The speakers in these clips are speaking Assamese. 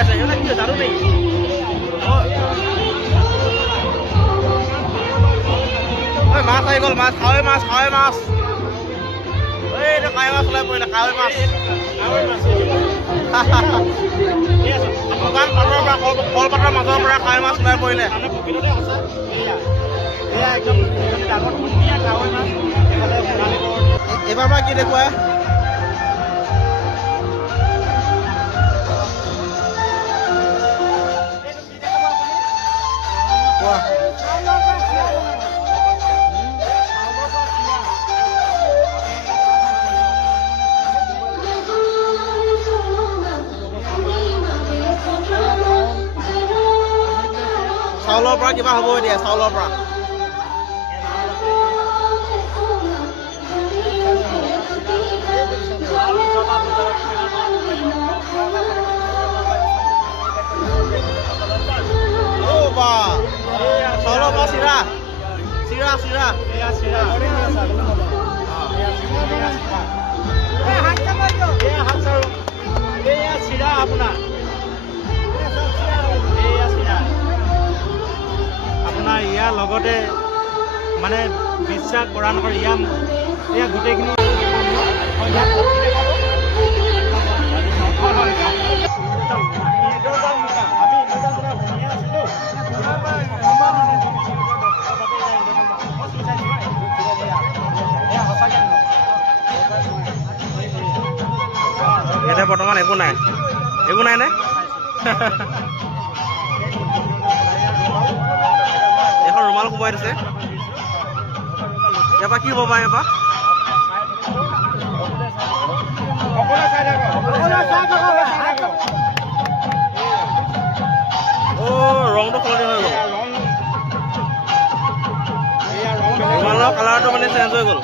আছে এইবিলাক কি জানো নেকি মাছ আহি গ'ল মাছ কাৱৈ মাছ এইটো কাৱৈ মাছ ওলাই পৰিলে কাৱৈ মাছ শুকান পাতৰ পৰা কলপাতৰ মাজৰ পৰা কাৱৈ মাছ ওলাই পৰিলে এইবাৰ পৰা কি দেখুৱাই চাউলৰ পৰা কিবা হ'ব এতিয়া চাউলৰ পৰা চাউলৰ পৰা চিৰা আপোনাৰ ইয়াৰ লগতে মানে বিশ্বাস কৰা নকৰে ইয়াৰ গোটেইখিনি ইয়াতে বৰ্তমান একো নাই নে এখন ৰুমাল কোবাই দিছে ইয়াৰ পৰা কি হ'ব বাৰু ইয়াৰ ৰংটো সলনি হৈ গ'ল ৰুমালৰ কালাৰটো মানে চেঞ্জ হৈ গ'ল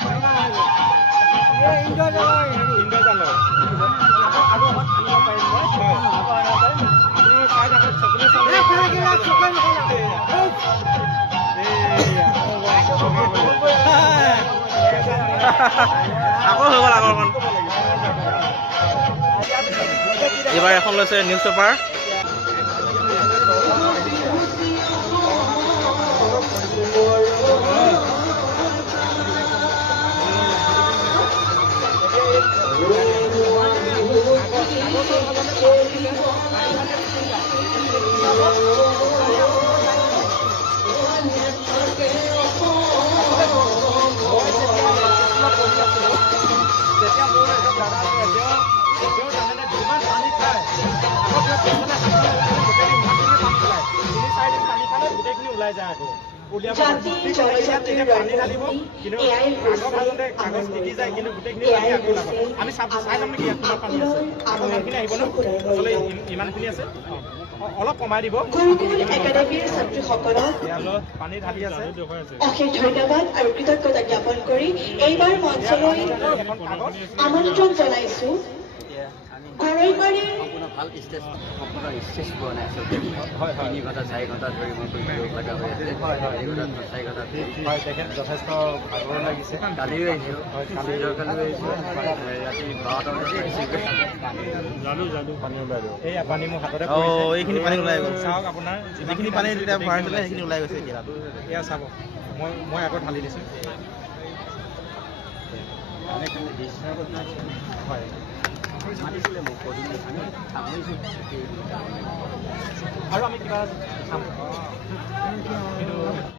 আকৌ হৈ গ'ল আগৰখন এইবাৰ এখন লৈছে নিউজ পেপাৰ অলপ কমাই দিব একাডেমীৰ ছাত্ৰীসকলক পানী ঢালি আছে অশেষ ধন্যবাদ আৰু কৃতজ্ঞতা জ্ঞাপন কৰি এইবাৰ মঞ্চলৈ আমন্ত্ৰণ জনাইছো ভাল ষ্টেজ পোৱা নাই আচলতে 3 ঘণ্টা 4 ঘণ্টা ধৰি মই কৰিব লগা হৈ আছে 4 ঘণ্টা তেখেত যথেষ্ট ভাগৰ লাগিছে কালিও আহিছোঁ ৰাতি 12টা পানী ওলাই গ'ল এই পানী মোৰ হাততে এইখিনি পানী ওলাই গ'ল চাওক আপোনাৰ যিখিনি পানী তেতিয়া ভৰাইছিলে সেইখিনি ওলাই গৈছে এতিয়া এয়া চাব মই আগত ঢালি দিছোঁ হয় মাতিছিলে মোক আৰু আমি কিবা